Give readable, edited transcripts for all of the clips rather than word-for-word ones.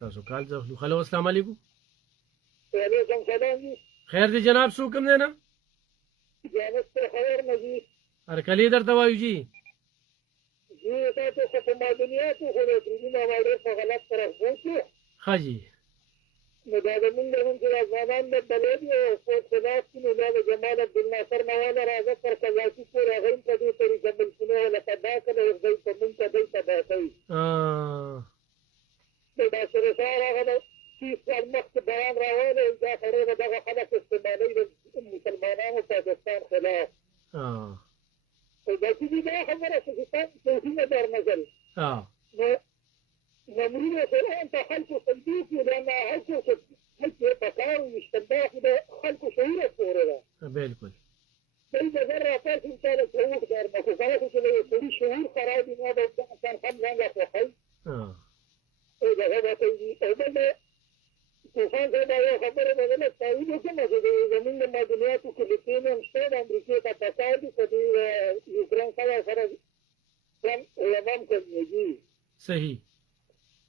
تاسو کال زه اخلو. هلو السلام علیکم. وعلیکم سلام جی. خیر دی جناب، څوک کوم دی نه؟ جانب ته خبر نه جی. هرکلی درته وایو جی. جی تاسو خو په معلومیاتو خو د پریمینه واړې په غلط طرف بوتو. ښه جی. نو دا زمونږ د چې افغانان د بلد او فوج خلاف کې نو دا د جمال عبدالناصر نواله راځه تر قضاتي پورې هغوی په دې طریقه ملکونه له تباه کړه او دوی په مونږ ته دوی تباه کوي. نو دا سره سهار هغه د 30 کال مخکې بیان راوړی دا سړی به دغه خلک استعمالوي د مسلمانانو پاکستان خلاف. دا چې دا خبره چې تاسو توهینه درنظر نو نمرونه سره ته خلکو صندوق دا نه هڅه هڅه پکار وشتنده خو د خلکو شعور پورې ده. بالکل دوی د زر راپاس انسان توق درنه خو خلکو چې د سړي شعور خراب دي نو د انسان هم ځان راخوښي او دغه به کوي او بل طوفان صاحب دا یو خبره ده نه تایید وکړم چې زمونږ د معدنیاتو کې لیکین هم شته د امریکې ته پکار دي چې د یوکرین سره لمام کوي. صحیح.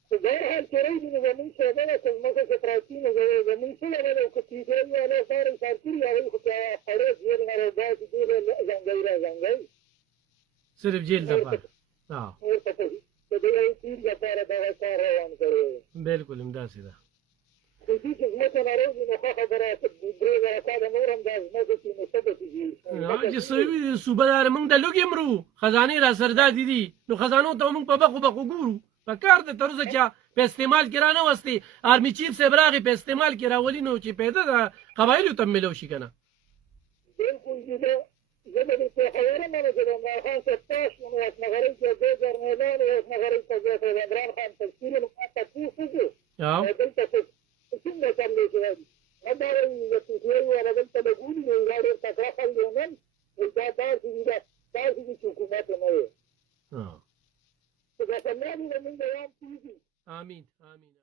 په هر حال کې راځي نو زمونږ سره ده چې موږ څه پراتی نو زمونږ سره ده او کتی دی له سره سارتي هغه خو ته اړه ډیر نه راځي چې زنګي صرف جیل دپاره. بالکل همداسې ده. چې صوبه دار موږ د لوګي مرو خزانه را سردا دي نو خزانو ته موږ په بخو ګورو په کار د تر څه چې په استعمال کې را نه وستي آرمي چیف صاحب راغی په استعمال کې راولي نو چې پیدا د قبایلو ته ملو شي کنه. بالکل دې زه به څه خبره نه کوم خان ستاش نو اسمغري کې د جرنیلان او اسمغري ته د عمران خان تفسیر نو تاسو څه دلته څنګه کوي چې دا یو څه ولا دلته د ګونی نو غاړه تکړه خلګون دا داسې حکومت نه وي. دا څنګه موږ د یان کیږي. امين امين.